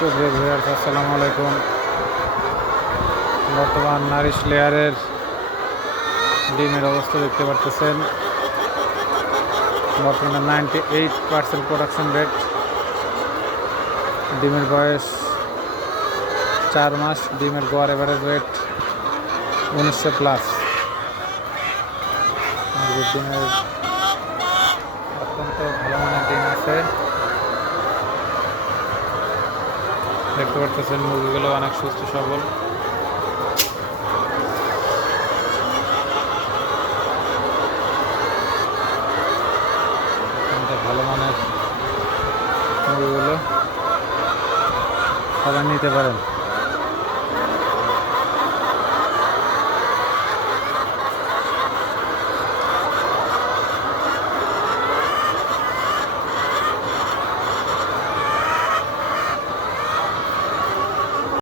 সুপ্রিয় ভিউয়ার্স, আসসালামু আলাইকুম। বর্তমান নারিশ লেয়ারের ডিমের অবস্থা দেখতে পারতেছেন। বর্তমানে ninety eight percent production rate ডিমের বয়স চার মাস, ডিমের গড় এভারেজ রেট উনিশশো প্লাস ডিমের দেখতে পারতেছেন মুরগিগুলো অনেক সুস্থ সবল। ভালো মানের মুরগিগুলো সবাই নিতে পারেন।